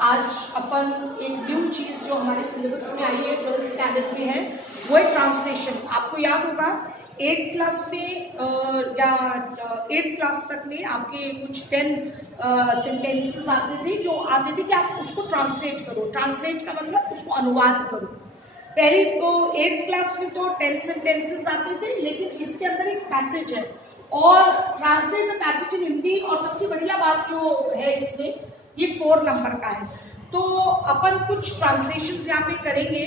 आज अपन एक न्यू चीज़ जो हमारे सिलेबस में आई है, 12th स्टैंडर्ड में है, वो है ट्रांसलेशन। आपको याद होगा 8th क्लास में या 8th क्लास तक में आपके कुछ 10 सेंटेंसेस आते थे, जो आते थे कि आप उसको ट्रांसलेट करो। ट्रांसलेट का मतलब उसको अनुवाद करो। पहले तो 8th क्लास में तो 10 सेंटेंसेस आते थे, लेकिन इसके अंदर एक पैसेज है और ट्रांसलेट द पैसेज इन हिंदी। और सबसे बढ़िया बात जो है इसमें, ये 4 नंबर का है। तो अपन कुछ ट्रांसलेशंस यहाँ पे करेंगे।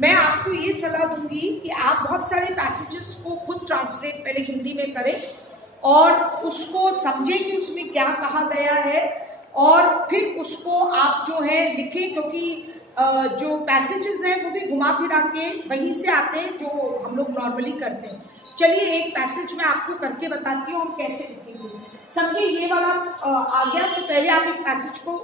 मैं आपको ये सलाह दूंगी कि आप बहुत सारे पैसेजेस को खुद ट्रांसलेट पहले हिंदी में करें और उसको समझें कि उसमें क्या कहा गया है, और फिर उसको आप जो है लिखें, क्योंकि जो पैसेजेस हैं वो भी घुमा फिरा के वहीं से आते हैं जो हम लोग नॉर्मली करते हैं। चलिए एक पैसेज मैं आपको करके बताती हूँ हम कैसे लिखेंगे। समझिए ये वाला आ गया, तो पहले आप एक पैसेज को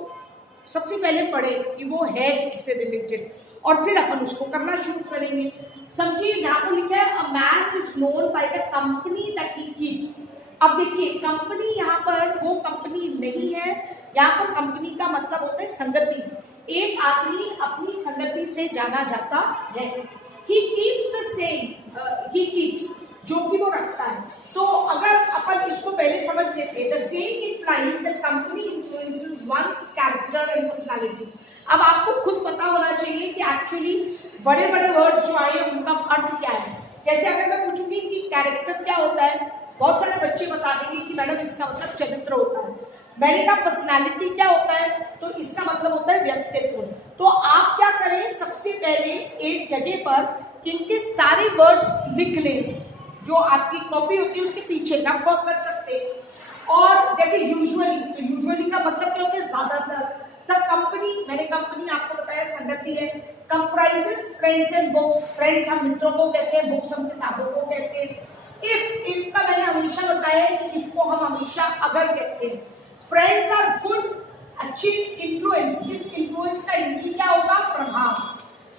सबसे पहले पढ़े कि वो है किससे रिलेटेड, और फिर अपन उसको करना शुरू करेंगे। समझिए यहाँ पर लिखा है, अ man is known by the company that he keeps. अब देखिए कंपनी यहाँ पर वो कंपनी नहीं है, यहाँ पर कंपनी का मतलब होता है संगति। एक आदमी अपनी संगति से जाना जाता है। He keeps the same, he keeps, जो कि वो रखता है। तो अगर अपन इसको पहले समझ लेते हैं, the saying implies that company influences one's character and personality। अब आपको खुद पता होना चाहिए कि एक्चुअली बड़े बड़े वर्ड्स जो आए उनका अर्थ क्या है। जैसे अगर मैं पूछूंगी कि कैरेक्टर क्या होता है, बहुत सारे बच्चे बता देंगे कि मैडम इसका मतलब चरित्र होता है। मैंने कहा पर्सनैलिटी क्या होता है, तो इसका मतलब होता है व्यक्तित्व। तो आप क्या करें, सबसे पहले एक जगह पर इनके सारे वर्ड्स लिख लें, जो आपकी कॉपी होती है उसके पीछे रफ कर सकते हैं। और जैसे यूजुअली, तो यूजुअली का मतलब क्या होता है, ज्यादातर। द कंपनी, मैंने कंपनी आपको बताया संगति है। Comprises friends and books, friends हम मित्रों को कहते हैं, बुक्स हम किताबों को कहते हैं। इफ का मैंने हमेशा बताया है कि इफ को हम हमेशा अगर कहते हैं। फ्रेंड्स आर गुड, अच्छी इन्फ्लुएंस, इस इन्फ्लुएंस का हिंदी क्या होगा, प्रभाव।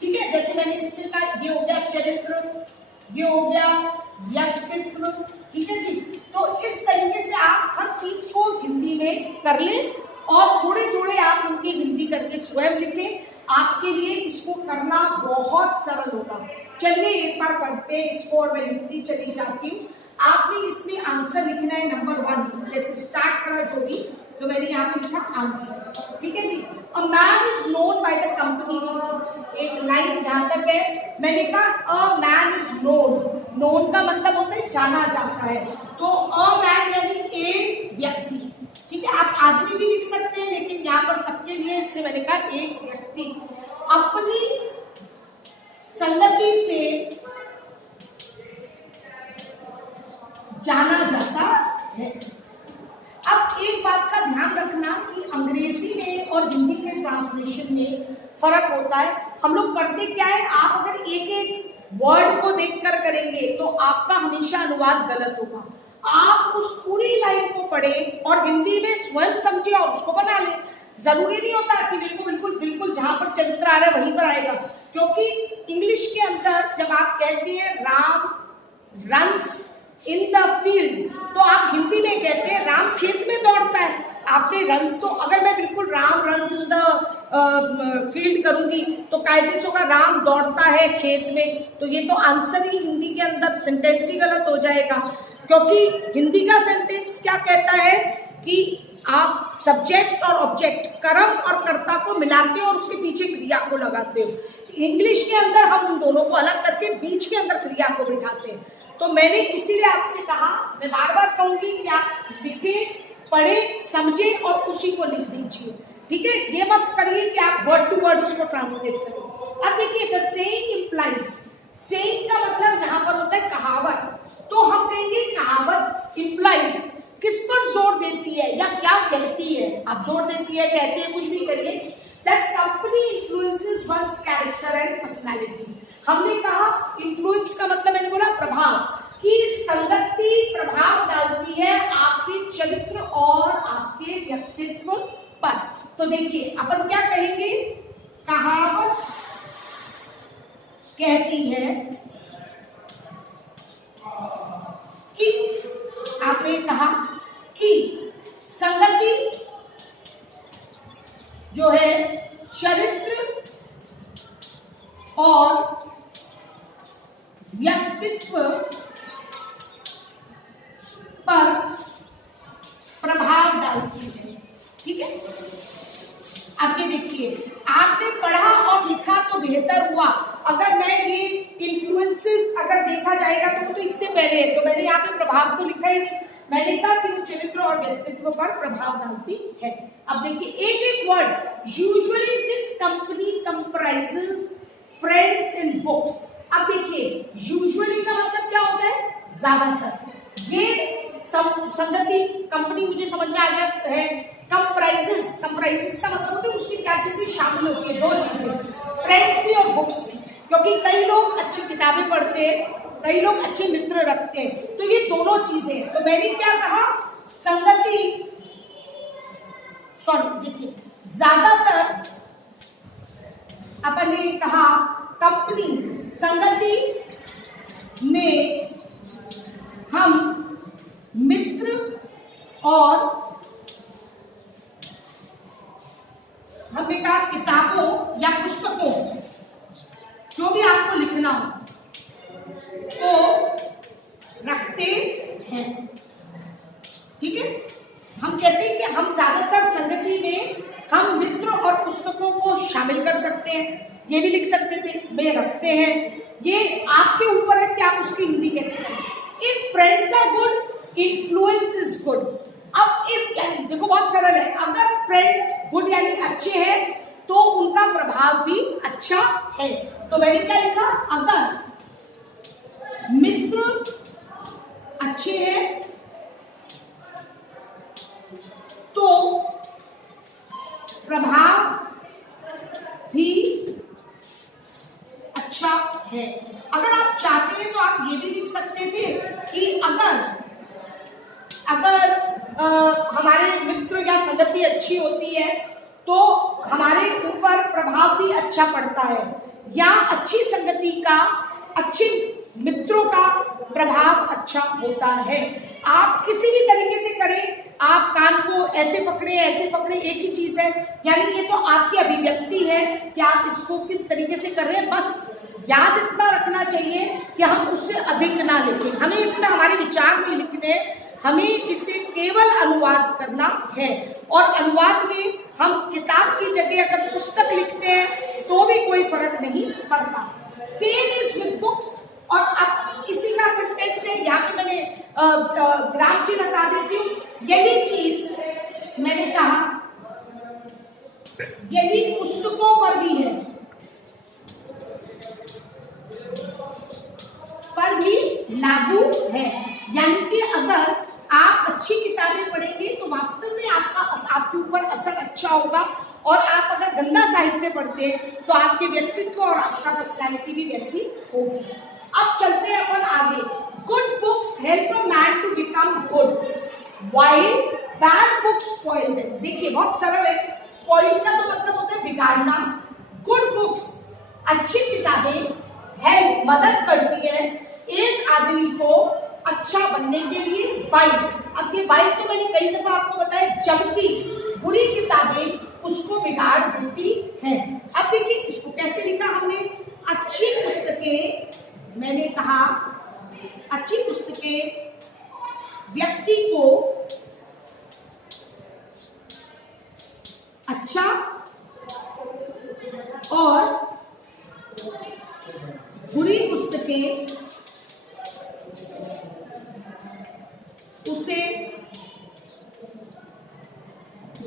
ठीक है, जैसे मैंने इसमें कहा, ये हो गया चरित्र, ये हो गया व्यक्तित्व। ठीक है जी, तो इस तरीके से आप हर चीज को हिंदी में कर लें और थोड़े थोड़े आप उनकी हिंदी करके स्वयं लिखें। आपके लिए इसको करना बहुत सरल होगा। चलिए एक बार पढ़ते हैं इसको और मैं लिखती चली जाती हूँ। आपने इसमें आंसर लिखना है नंबर 1, जैसे स्टार्ट करा जो भी, तो मैंने यहाँ पे लिखा आंसर। ठीक है जी, a man is known by the company. एक लाइन यहाँ तक है, मैंने कहा a man is known. Known का मतलब होता है जाना जाता है, तो अ मैन यानी एक व्यक्ति। ठीक है, आप आदमी भी लिख सकते हैं, लेकिन यहाँ पर सबके लिए इसलिए मैंने कहा एक व्यक्ति अपनी संगति से जाना जाता है। अब एक बात का ध्यान रखना कि अंग्रेजी में और हिंदी के ट्रांसलेशन में फर्क होता है। हम लोग करते क्या है, आप अगर एक एक वर्ड को देखकर करेंगे तो आपका हमेशा अनुवाद गलत होगा। आप उस पूरी लाइन को पढ़ें और हिंदी में स्वयं समझे और उसको बना लें। जरूरी नहीं होता कि बिल्कुल बिल्कुल बिल्कुल जहां पर चरित्र आ रहा है वहीं पर आएगा, क्योंकि इंग्लिश के अंदर जब आप कहते हैं Ram runs in the field, तो आप हिंदी में कहते हैं राम खेत में दौड़ता है। आपने रन्स, तो अगर मैं बिल्कुल Ram runs in the field करूंगी तो कायदे से होगा राम दौड़ता है खेत में, तो ये तो आंसर ही हिंदी के अंदर सेंटेंस ही गलत हो जाएगा। क्योंकि हिंदी का सेंटेंस क्या कहता है कि आप सब्जेक्ट और ऑब्जेक्ट, कर्म और कर्ता को मिलाते हो और उसके पीछे क्रिया को लगाते हो। इंग्लिश के अंदर हम उन दोनों को अलग करके बीच के अंदर क्रिया को बिठाते हैं। तो मैंने इसीलिए आपसे कहा, मैं बार बार कहूंगी कि आप लिखें, पढ़ें, समझें और उसी को लिख दीजिए। ठीक है, ये मत करिए कि आप वर्ड टू वर्ड उसको ट्रांसलेट करें। अब देखिए, द सेइंग इंप्लाइज, सेइंग का मतलब यहाँ पर होता है कहावत। तो हम कहेंगे कहावत इंप्लाइज किस पर जोर देती है या क्या कहती है। आप जोर देती है, कहती है, कुछ भी करिए। That company influences one's character and personality. हमने कहा इन्फ्लुएंस का मतलब मैंने बोला प्रभाव, कि संगति प्रभाव डालती है आपके चरित्र और आपके व्यक्तित्व पर। तो देखिए अपन क्या कहेंगे, कहावत कहती है कि, आपने कहा कि संगति जो है चरित्र और व्यक्तित्व पर प्रभाव डालती है। ठीक है, अब ये देखिए, आपने पढ़ा और लिखा तो बेहतर हुआ। अगर मैं ये इन्फ्लुएंसेस अगर देखा जाएगा तो इससे पहले है, तो मैंने यहाँ पे प्रभाव तो लिखा ही नहीं, मैंने कहा कि वो चरित्र और व्यक्तित्व पर प्रभाव डालती है। अब देखिए एक एक word, usually this company comprises friends in books. अब देखिए यूजुअली का मतलब क्या होता है, ज्यादातर। ये संगति कंपनी मुझे समझ में आ गया है। कंप्राइजेस का मतलब होता है उसमें क्या चीजें शामिल होती है, दो चीजें, फ्रेंड्स भी और बुक्स भी। क्योंकि कई लोग अच्छी किताबें पढ़ते हैं, कई लोग अच्छे मित्र रखते हैं, तो ये दोनों चीजें हैं। तो मैंने क्या कहा, संगति, सॉरी देखिए, ज्यादातर अपन ने कहा कंपनी, संगति में हम मित्र और हमने कहा किताबों या पुस्तकों, जो भी आपको लिखना हो तो रखते हैं। ठीक है, हम कहते हैं कि हम ज्यादातर संगति में हम मित्र और पुस्तकों को शामिल कर सकते हैं, ये भी लिख सकते थे, में रखते हैं। ये आपके ऊपर है कि आप उसकी हिंदी कैसे करें। If friends are good, influence is good. अब इफ यानी देखो बहुत सरल है, अगर फ्रेंड गुड यानी अच्छे हैं तो उनका प्रभाव भी अच्छा है। तो मैंने क्या लिखा, अगर मित्र अच्छे हैं तो प्रभाव भी अच्छा है। अगर आप चाहते हैं तो आप ये भी लिख सकते थे कि अगर हमारे मित्र या संगति अच्छी होती है तो हमारे ऊपर प्रभाव भी अच्छा पड़ता है, या अच्छी संगति का, अच्छे मित्रों का प्रभाव अच्छा होता है। आप किसी भी तरीके से करें, आप कान को ऐसे पकड़े एक ही चीज है, यानी ये तो आपकी अभिव्यक्ति है कि आप इसको किस तरीके से कर रहे हैं। बस याद इतना रखना चाहिए कि हम उससे अधिक ना लिखें, हमें इसमें हमारे विचार नहीं लिखने, हमें इसे केवल अनुवाद करना है। और अनुवाद में हम किताब की जगह अगर पुस्तक लिखते हैं तो भी कोई फर्क नहीं पड़ता। Same is with books. और अब इसी का सेंटेंस है, यहाँ पे मैंने ग्राम चिन्ह हटा देती हूँ। यही चीज मैंने कहा, यही पुस्तकों पर भी है, पर भी लागू है। यानी कि अगर आप अच्छी किताबें पढ़ेंगे तो वास्तव में आपके ऊपर असर अच्छा होगा, और आप अगर गंदा साहित्य पढ़ते हैं तो आपके व्यक्तित्व और आपका पर्सनैलिटी भी वैसी होगी। अब चलते हैं अपन आगे। Good books help a man to become good, while bad books spoil them. देखिए बहुत सरल है, स्पॉइल का तो मतलब होता है बिगाड़ना। गुड बुक्स, अच्छी किताबें, हेल्प मदद करती है एक आदमी को अच्छा बनने के लिए। वाइल, अब ये वाइल तो मैंने कई दफा आपको बताया, जबकि बुरी किताबें उसको बिगाड़ देती हैं। अब देखिए इसको कैसे लिखा हमने, अच्छी पुस्तकें, मैंने कहा अच्छी पुस्तकें व्यक्ति को अच्छा और बुरी पुस्तकें उसे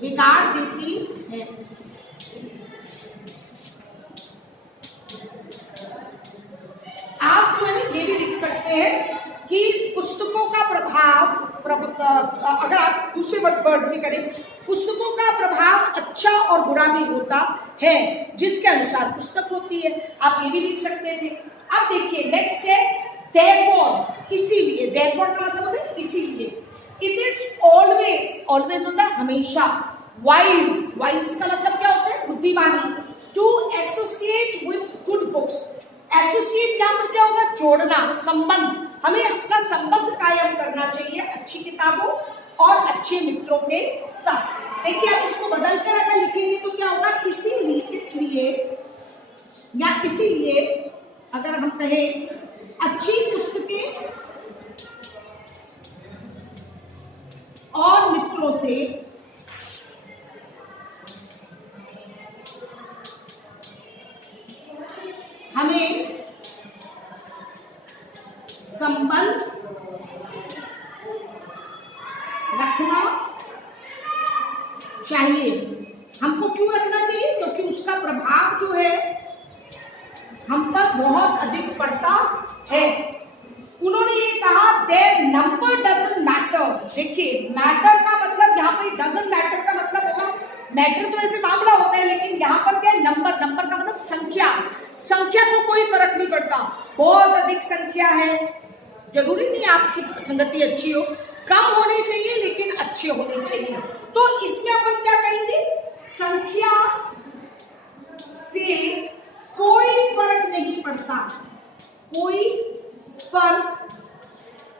बिगाड़ देती है। आप जो है ये भी लिख सकते हैं कि पुस्तकों का प्रभाव, अगर आप दूसरे वर्ड्स भी करें, पुस्तकों का प्रभाव अच्छा और बुरा भी होता है, जिसके अनुसार पुस्तक होती है। आप ये भी लिख सकते थे। अब देखिए नेक्स्ट है therefore, इसीलिए। therefore का मतलब होता है इसीलिए। इट इज ऑलवेज, ऑलवेज होता है हमेशा। वाइज, वाइज का मतलब क्या होता है, बुद्धिमानी। To associate with good books, associate यहाँ पर क्या होगा, जोड़ना, संबंध। हमें अपना संबंध कायम करना चाहिए अच्छी किताबों और अच्छे मित्रों के साथ। देखिए अब इसको बदल कर अगर लिखेंगे तो क्या होगा, इसलिए या इसीलिए अगर हम कहें अच्छी पुस्तकें और मित्रों से हमें संबंध रखना चाहिए। हमको क्यों रखना चाहिए? क्योंकि उसका प्रभाव जो है हम पर बहुत अधिक पड़ता है। उन्होंने ये कहा देयर नंबर डजंट मैटर। देखिए मैटर का मतलब यहाँ पे डजंट मैटर का मतलब होगा, मैटर तो ऐसे मामला होता है, लेकिन यहाँ पर क्या है, नंबर। नंबर का मतलब संख्या। संख्या को कोई फर्क नहीं पड़ता, बहुत अधिक संख्या है, जरूरी नहीं आपकी संगति अच्छी हो, कम होनी चाहिए लेकिन अच्छे होने चाहिए। तो इसमें अपन क्या कहेंगे, संख्या से कोई फर्क नहीं पड़ता, कोई फर्क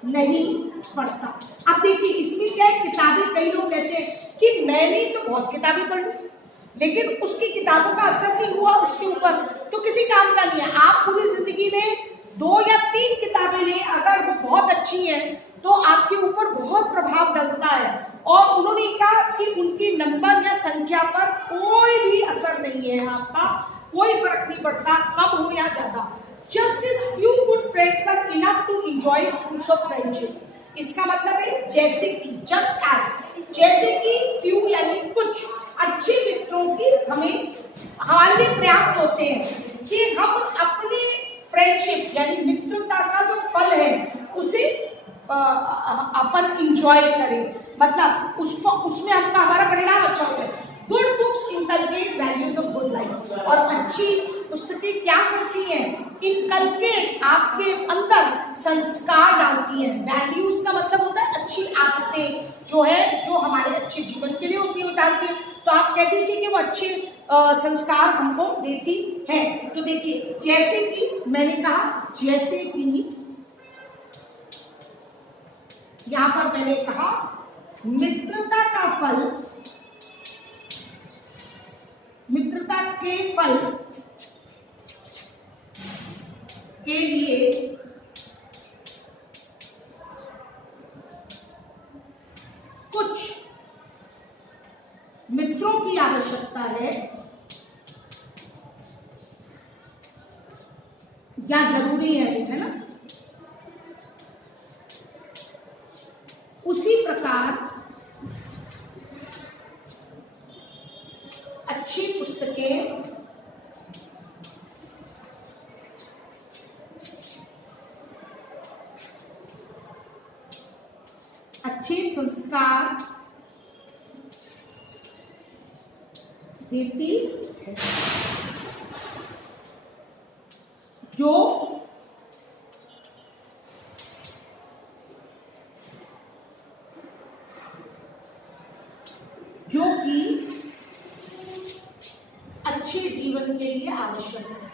नहीं पड़ता। अब देखिए इसमें क्या है, किताबें, कई लोग कहते हैं कि मैंने तो बहुत किताबें पढ़ ली लेकिन उसकी किताबों का असर नहीं हुआ उसके ऊपर, तो किसी काम का नहीं है। आप पूरी जिंदगी में 2 या 3 किताबें लें, अगर वो बहुत अच्छी हैं तो आपके ऊपर बहुत प्रभाव डलता है। और उन्होंने कहा कि उनकी नंबर या संख्या पर कोई भी असर नहीं है, आपका कोई फर्क नहीं पड़ता, कम हो या ज्यादा। Just as few good friends are enough to enjoy fruits of friendship। इसका मतलब है जैसे कि, just as, जैसे कि few यानी कुछ अच्छे मित्रों की हमें हमारे लिए पर्याप्त होते हैं कि हम अपने फ्रेंडशिप यानी मित्रता का जो फल है उसे अपन इंजॉय करें, मतलब उसको, उसमें आपका हमारा परिणाम अच्छा होता है। Good books inculcate values of good life. और अच्छी पुस्तकें क्या करती हैं, इनकलकेट, आपके अंदर संस्कार डालती हैं। वैल्यूज का मतलब होता है अच्छी आदतें जो है, जो हमारे अच्छे जीवन के लिए होती है, वो डालती है। तो आप कह दीजिए कि वो अच्छे संस्कार हमको देती है। तो देखिए जैसे कि मैंने कहा, जैसे कि यहां पर मैंने कहा मित्रता का फल, मित्रता के फल के लिए कुछ मित्रों की आवश्यकता है या जरूरी है ना। उसी प्रकार अच्छी पुस्तकें अच्छे संस्कार देती है, जो कि अच्छे जीवन के लिए आवश्यक है।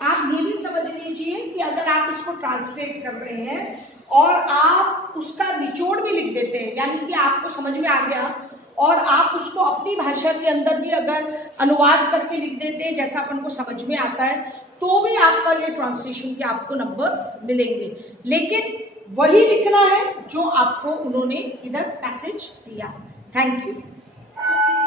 आप ये भी समझ लीजिए कि अगर आप इसको ट्रांसलेट कर रहे हैं और आप उसका निचोड़ भी लिख देते हैं, यानी कि आपको समझ में आ गया और आप उसको अपनी भाषा के अंदर भी अगर अनुवाद करके लिख देते हैं जैसा अपन को समझ में आता है, तो भी आपका ये ट्रांसलेशन के आपको नंबर्स मिलेंगे। लेकिन वही लिखना है जो आपको उन्होंने इधर पैसेज दिया है। Thank you.